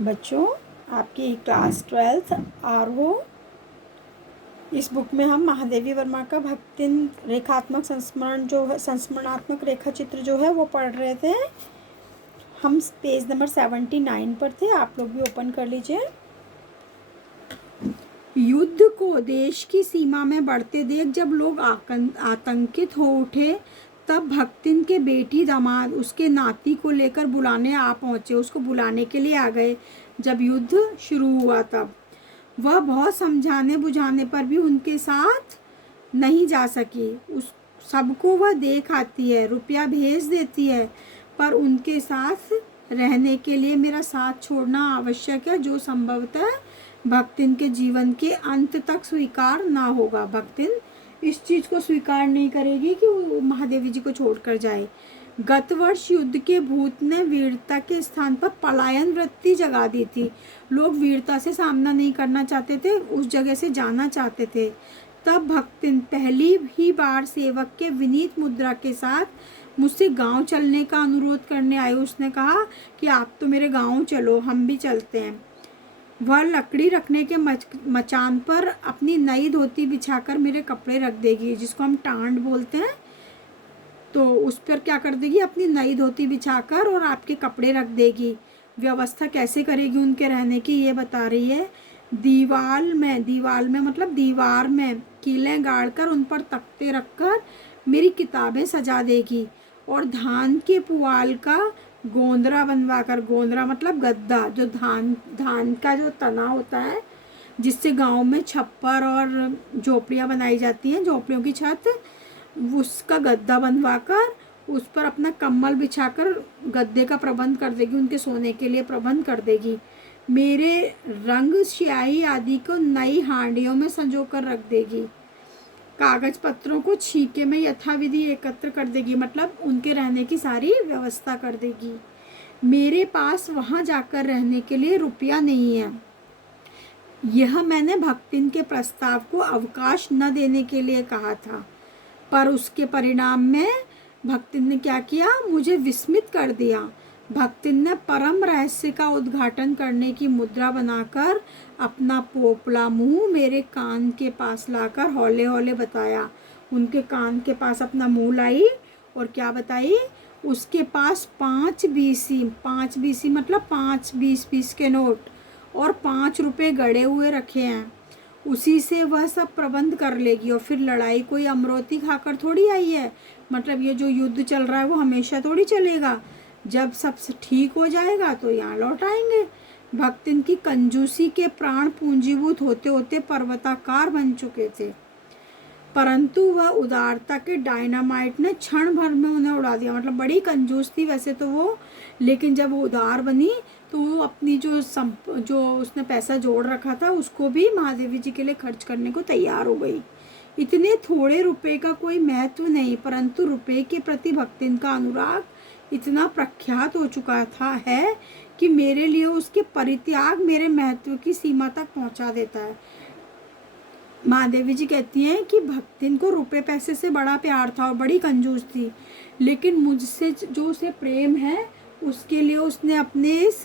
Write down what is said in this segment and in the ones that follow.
बच्चों, आपकी class 12th are हो। इस बुक में हम महादेवी वर्मा का भक्तिन रेखात्मक संस्मरण जो है, संस्मरणात्मक रेखा चित्र जो है वो पढ़ रहे थे। हम पेज नंबर 79 पर थे। आप लोग भी ओपन कर लीजिए। युद्ध को देश की सीमा में बढ़ते देख जब लोग आतंकित हो उठे, तब भक्तिन के बेटी दामाद उसके नाती को लेकर बुलाने आ पहुंचे। उसको बुलाने के लिए आ गए। जब युद्ध शुरू हुआ तब वह बहुत समझाने बुझाने पर भी उनके साथ नहीं जा सकी। उस सबको वह देख आती है, रुपया भेज देती है, पर उनके साथ रहने के लिए मेरा साथ छोड़ना आवश्यक है, जो संभवतः भक्तिन के जीवन के अंत तक स्वीकार ना होगा। भक्तिन इस चीज को स्वीकार नहीं करेगी कि वो महादेवी जी को छोड़कर जाए। गत वर्ष युद्ध के भूत ने वीरता के स्थान पर पलायन वृत्ति जगा दी थी। लोग वीरता से सामना नहीं करना चाहते थे, उस जगह से जाना चाहते थे। तब भक्तिन पहली ही बार सेवक के विनीत मुद्रा के साथ मुझसे गांव चलने का अनुरोध करने आई। उसने कहा कि आप तो मेरे गांव चलो, हम भी चलते हैं। वह लकड़ी रखने के मचान पर अपनी नई धोती बिछाकर मेरे कपड़े रख देगी, जिसको हम टांड बोलते हैं। तो उस पर क्या कर देगी, अपनी नई धोती बिछाकर और आपके कपड़े रख देगी। व्यवस्था कैसे करेगी उनके रहने की, ये बता रही है। दीवार में मतलब दीवार में कीलें गाड़कर उन पर तख्ते रखकर मेरी किताबें सजा देगी, और धान के पुआल का गोंदरा बनवाकर, गोंदरा मतलब गद्दा, जो धान का जो तना होता है जिससे गांव में छप्पर और झोपड़ियाँ बनाई जाती हैं, झोपड़ियों की छत, उसका गद्दा बनवाकर उस पर अपना कम्बल बिछाकर गद्दे का प्रबंध कर देगी, उनके सोने के लिए प्रबंध कर देगी। मेरे रंग स्याही आदि को नई हांडियों में संजोकर रख देगी। कागज पत्रों को छीके में यथाविधि एकत्र कर देगी, मतलब उनके रहने की सारी व्यवस्था कर देगी। मेरे पास वहां जाकर रहने के लिए रुपया नहीं है। यह मैंने भक्तिन के प्रस्ताव को अवकाश न देने के लिए कहा था, पर उसके परिणाम में भक्तिन ने क्या किया, मुझे विस्मित कर दिया। भक्तिन ने परम रहस्य का उद्घाटन करने की मुद्रा बनाकर अपना पोपला मुंह मेरे कान के पास लाकर हौले हौले बताया। उनके कान के पास अपना मुंह लाई और क्या बताई, उसके पास 5 बीसी मतलब 5 20 के नोट और 5 रुपए गड़े हुए रखे हैं। उसी से वह सब प्रबंध कर लेगी। और फिर लड़ाई कोई अमरोती खाकर थोड़ी आई है, मतलब ये जो युद्ध चल रहा है वो हमेशा थोड़ी चलेगा। जब सब ठीक हो जाएगा तो यहाँ लौट आएंगे। भक्तिन की कंजूसी के प्राण पूंजीभूत होते होते पर्वताकार बन चुके थे, परंतु वह उदारता के डायनामाइट ने क्षण भर में उन्हें उड़ा दिया। मतलब बड़ी कंजूस थी वैसे तो वो, लेकिन जब वो उदार बनी तो वो अपनी जो उसने पैसा जोड़ रखा था उसको भी महादेवी जी के लिए खर्च करने को तैयार हो गई। इतने थोड़े रुपए का कोई महत्व नहीं, परंतु रुपए के प्रति भक्तिन का अनुराग इतना प्रख्यात हो चुका है कि मेरे लिए उसके परित्याग मेरे महत्व की सीमा तक पहुंचा देता है। महादेवी जी कहती हैं कि भक्तिन को रुपए पैसे से बड़ा प्यार था और बड़ी कंजूस थी, लेकिन मुझसे जो उसे प्रेम है उसके लिए उसने अपने इस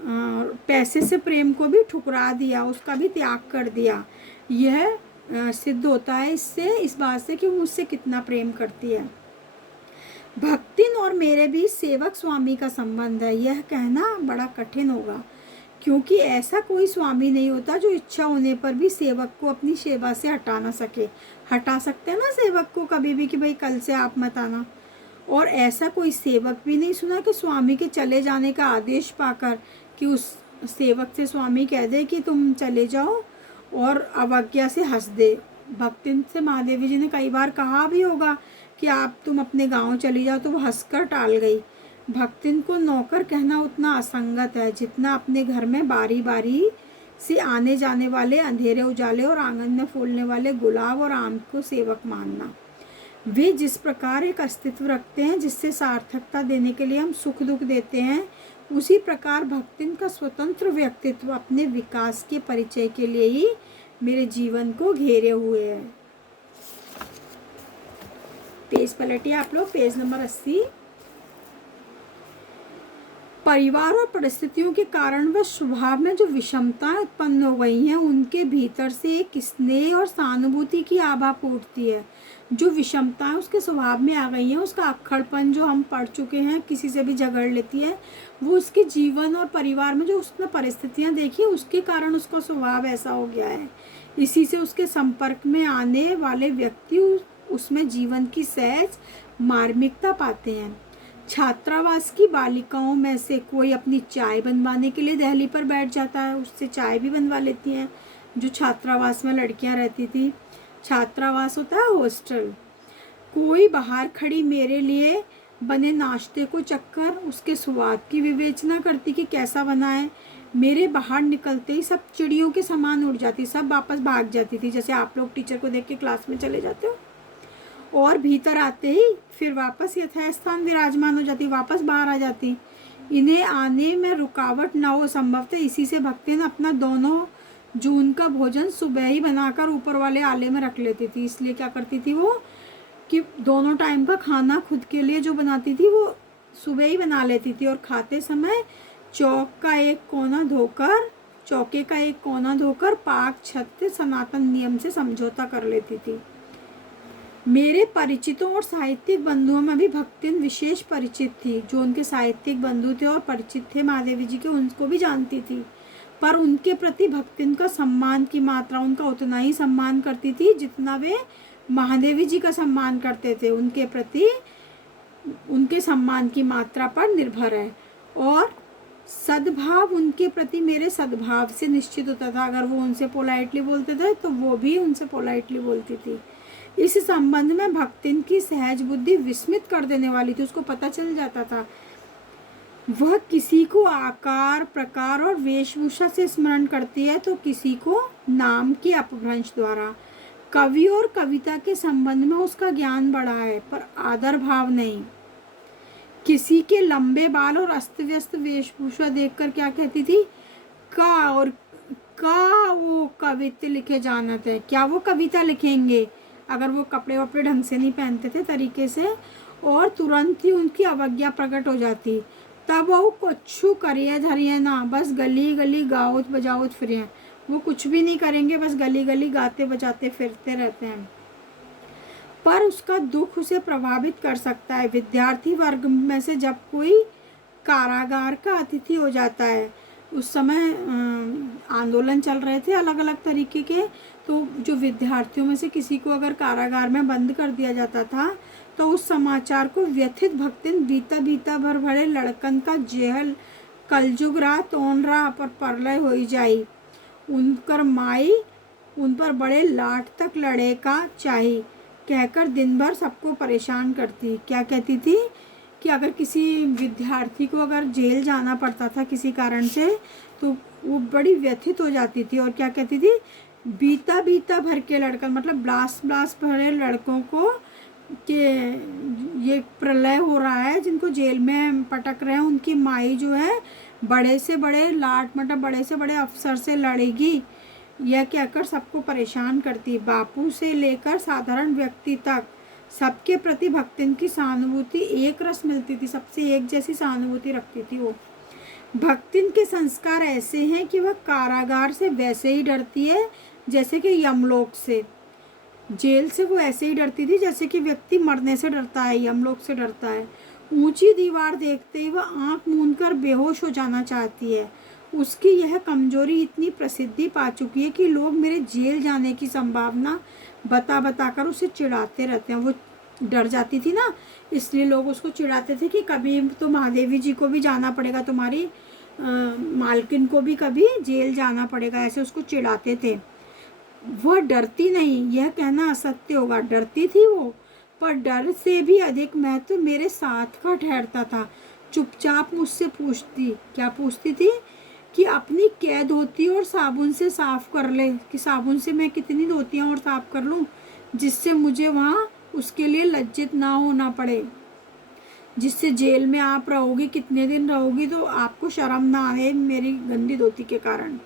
पैसे से प्रेम को भी ठुकरा दिया, उसका भी त्याग कर दिया। यह सिद्ध होता है इससे, इस बात से कि वो मुझसे कितना प्रेम करती है। भक्तिन और मेरे बीच सेवक स्वामी का संबंध है, यह कहना बड़ा कठिन होगा, क्योंकि ऐसा कोई स्वामी नहीं होता जो इच्छा होने पर भी सेवक को अपनी सेवा से हटा ना सके। हटा सकते हैं ना सेवक को कभी भी कि भाई कल से आप मत आना। और ऐसा कोई सेवक भी नहीं सुना कि स्वामी के चले जाने का आदेश पाकर कि उस सेवक से स्वामी कह दे कि तुम चले जाओ और अवज्ञा से हंस दे। भक्तिन से महादेवी जी ने कई बार कहा भी होगा कि आप तुम अपने गाँव चली जाओ, तो वो हंसकर टाल गई। भक्तिन को नौकर कहना उतना असंगत है जितना अपने घर में बारी बारी से आने जाने वाले अंधेरे उजाले और आंगन में फूलने वाले गुलाब और आम को सेवक मानना। वे जिस प्रकार एक अस्तित्व रखते हैं जिससे सार्थकता देने के लिए हम सुख दुख देते हैं, उसी प्रकार भक्तिन का स्वतंत्र व्यक्तित्व अपने विकास के परिचय के लिए ही मेरे जीवन को घेरे हुए है। पेज पलटिए आप लोग, पेज नंबर 80। परिवार और परिस्थितियों के कारण वह स्वभाव में जो विषमताएं उत्पन्न हो गई हैं, उनके भीतर से एक स्नेह और सहानुभूति की आभा फूटती है। जो विषमताएं उसके स्वभाव में आ गई हैं, उसका अक्खड़पन जो हम पढ़ चुके हैं, किसी से भी झगड़ लेती है, वो उसके जीवन और परिवार में जो उसने परिस्थितियां देखी उसके कारण उसका स्वभाव ऐसा हो गया है। इसी से उसके संपर्क में आने वाले व्यक्ति उसमें जीवन की सहज मार्मिकता पाते हैं। छात्रावास की बालिकाओं में से कोई अपनी चाय बनवाने के लिए दहली पर बैठ जाता है, उससे चाय भी बनवा लेती हैं। जो छात्रावास में लड़कियां रहती थी, छात्रावास होता है हॉस्टल। कोई बाहर खड़ी मेरे लिए बने नाश्ते को चक्कर उसके स्वाद की विवेचना करती कि कैसा बना है। मेरे बाहर निकलते ही सब चिड़ियों के समान उड़ जाती, सब वापस भाग जाती थी, जैसे आप लोग टीचर को देख के क्लास में चले जाते हो, और भीतर आते ही फिर वापस यथास्थान विराजमान हो जाती, वापस बाहर आ जाती। इन्हें आने में रुकावट ना हो संभवतः इसी से भक्तिन अपना दोनों जून का भोजन सुबह ही बनाकर ऊपर वाले आले में रख लेती थी। इसलिए क्या करती थी वो कि दोनों टाइम का खाना खुद के लिए जो बनाती थी वो सुबह ही बना लेती थी, और खाते समय चौके का एक कोना धोकर पाक छत सनातन नियम से समझौता कर लेती थी। मेरे परिचितों और साहित्यिक बंधुओं में भी भक्तिन विशेष परिचित थी। जो उनके साहित्यिक बंधु थे और परिचित थे महादेवी जी के, उनको भी जानती थी, पर उनके प्रति भक्तिन का सम्मान की मात्रा उनका उतना ही सम्मान करती थी जितना वे महादेवी जी का सम्मान करते थे। उनके प्रति उनके सम्मान की मात्रा पर निर्भर है, और सद्भाव उनके प्रति मेरे सद्भाव से निश्चित होता था। अगर वो उनसे पोलाइटली बोलते थे तो वो भी उनसे पोलाइटली बोलती थी। इस संबंध में भक्तिन की सहज बुद्धि विस्मित कर देने वाली थी, उसको पता चल जाता था। वह किसी को आकार प्रकार और वेशभूषा से स्मरण करती है तो किसी को नाम के अपभ्रंश द्वारा। कवि और कविता के संबंध में उसका ज्ञान बढ़ा है, पर आदर भाव नहीं। किसी के लंबे बाल और अस्त व्यस्त वेशभूषा देखकर क्या कहती थी, का वो कविता लिखे जानते हैं, क्या वो कविता लिखेंगे, अगर वो कपड़े वपड़े ढंग से नहीं पहनते थे तरीके से, और तुरंत ही उनकी अवज्ञा प्रकट हो जाती। तब वो कुछ करिए धरिए ना, बस गली गली गाओत बजाओत फिरे। वो कुछ भी नहीं करेंगे, बस गली गली गाते बजाते फिरते रहते हैं। पर उसका दुख उसे प्रभावित कर सकता है। विद्यार्थी वर्ग में से जब कोई कारागार का अतिथि हो जाता है, उस समय आंदोलन चल रहे थे अलग अलग तरीके के, तो जो विद्यार्थियों में से किसी को अगर कारागार में बंद कर दिया जाता था तो उस समाचार को व्यथित भक्तिन बीता बीता भर भरे लड़कन का जेहल कलजुग रात ओन रहा पर परलय हो जाई, उनकर माई उन पर बड़े लाट तक लड़े का चाहिए कहकर दिन भर सबको परेशान करती। क्या कहती थी कि अगर किसी विद्यार्थी को अगर जेल जाना पड़ता था किसी कारण से तो वो बड़ी व्यथित हो जाती थी, और क्या कहती थी, बीता बीता भर के लड़का, मतलब ब्लास ब्लास भरे लड़कों को कि ये प्रलय हो रहा है, जिनको जेल में पटक रहे हैं, उनकी माई जो है बड़े से बड़े लाट मतलब बड़े से बड़े अफसर से लड़ेगी, यह कहकर सबको परेशान करती। बापू से लेकर साधारण व्यक्ति तक सबके प्रति भक्तिन की सहानुभूति एक रस मिलती थी, सबसे एक जैसी सहानुभूति रखती थी वो। भक्तिन के संस्कार ऐसे हैं कि वह कारागार से वैसे ही डरती है जैसे कि यमलोक से। जेल से वो ऐसे ही डरती थी जैसे कि व्यक्ति मरने से डरता है, यमलोक से डरता है। ऊंची दीवार देखते ही वह आंख मूंदकर बेहोश हो जाना चाहती है। उसकी यह कमजोरी इतनी प्रसिद्धि पा चुकी है कि लोग मेरे जेल जाने की संभावना बता बताकर उसे चिढ़ाते रहते हैं। वो डर जाती थी ना, इसलिए लोग उसको चिढ़ाते थे कि कभी तो महादेवी जी को भी जाना पड़ेगा, तुम्हारी मालकिन को भी कभी जेल जाना पड़ेगा, ऐसे उसको चिढ़ाते थे। वह डरती नहीं, यह कहना असत्य होगा, डरती थी वो, पर डर से भी अधिक महत्व मेरे साथ का ठहरता था। चुपचाप मुझसे पूछती, क्या पूछती थी, कि अपनी कैद धोती और साबुन से साफ कर ले, कि साबुन से मैं कितनी धोतियाँ और साफ कर लूँ जिससे मुझे वहाँ उसके लिए लज्जित ना होना पड़े। जिससे जेल में आप रहोगी, कितने दिन रहोगी, तो आपको शर्म ना आए मेरी गंदी धोती के कारण।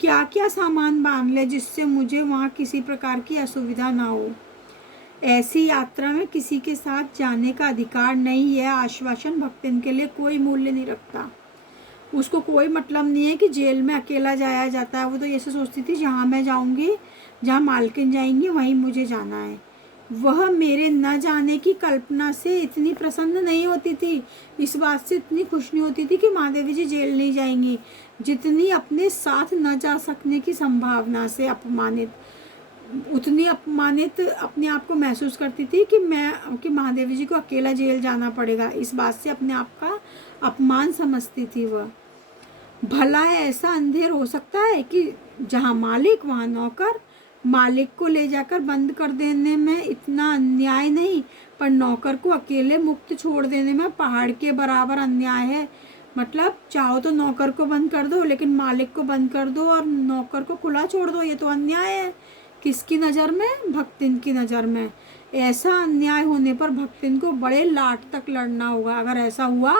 क्या क्या सामान बांध ले जिससे मुझे वहाँ किसी प्रकार की असुविधा ना हो। ऐसी यात्रा में किसी के साथ जाने का अधिकार नहीं है। आश्वासन भक्तिन के लिए कोई मूल्य नहीं रखता। उसको कोई मतलब नहीं है कि जेल में अकेला जाया जाता है। वो तो ऐसे सोचती थी जहाँ मैं जाऊँगी, जहाँ मालकिन जाएंगी वहीं मुझे जाना है। वह मेरे न जाने की कल्पना से इतनी प्रसन्न नहीं होती थी, इस बात से इतनी खुश नहीं होती थी कि महादेवी जी जेल नहीं जाएंगी, जितनी अपने साथ न जा सकने की संभावना से उतनी अपमानित अपने आप को महसूस करती थी कि महादेवी जी को अकेला जेल जाना पड़ेगा। इस बात से अपने आप का अपमान समझती थी वह। भला ऐसा अंधेर हो सकता है कि जहाँ मालिक वहाँ नौकर? मालिक को ले जाकर बंद कर देने में इतना अन्याय नहीं, पर नौकर को अकेले मुक्त छोड़ देने में पहाड़ के बराबर अन्याय है। मतलब चाहो तो नौकर को बंद कर दो, लेकिन मालिक को बंद कर दो और नौकर को खुला छोड़ दो, ये तो अन्याय है। किसकी नज़र में? भक्तिन की नज़र में। ऐसा अन्याय होने पर भक्तिन को बड़े लाट तक लड़ना होगा। अगर ऐसा हुआ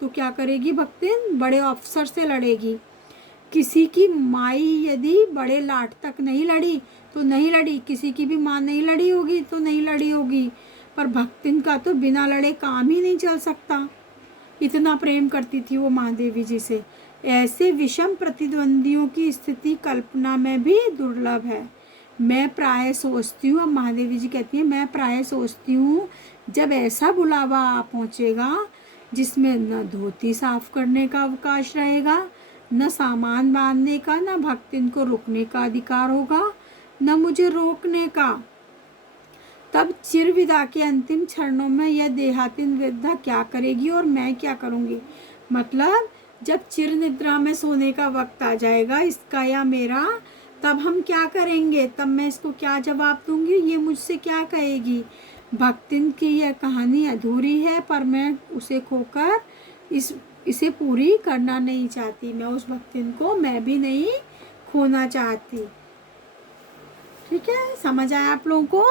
तो क्या करेगी भक्तिन? बड़े अफसर से लड़ेगी। किसी की माई यदि बड़े लाट तक नहीं लड़ी तो नहीं लड़ी, किसी की भी माँ नहीं लड़ी होगी तो नहीं लड़ी होगी, पर भक्तिन का तो बिना लड़े काम ही नहीं चल सकता। इतना प्रेम करती थी वो महादेवी जी से। ऐसे विषम प्रतिद्वंदियों की स्थिति कल्पना में भी दुर्लभ है। मैं प्राय सोचती हूँ, अब महादेवी जी कहती हैं, मैं प्राय सोचती हूँ जब ऐसा बुलावा आ पहुँचेगा जिसमें न धोती साफ करने का अवकाश रहेगा, न सामान बांधने का, न भक्तिन को रुकने का अधिकार होगा, न मुझे रोकने का, तब चिरविदा के अंतिम क्षणों में यह देहातीन वृद्धा क्या करेगी और मैं क्या करूँगी? मतलब जब चिर निद्रा में सोने का वक्त आ जाएगा इसका या मेरा, तब हम क्या करेंगे? तब मैं इसको क्या जवाब दूंगी? ये मुझसे क्या कहेगी? भक्तिन की यह कहानी अधूरी है, पर मैं उसे खोकर इसे पूरी करना नहीं चाहती। मैं उस भक्तिन को मैं भी नहीं खोना चाहती। ठीक है, समझ आया आप लोगों को?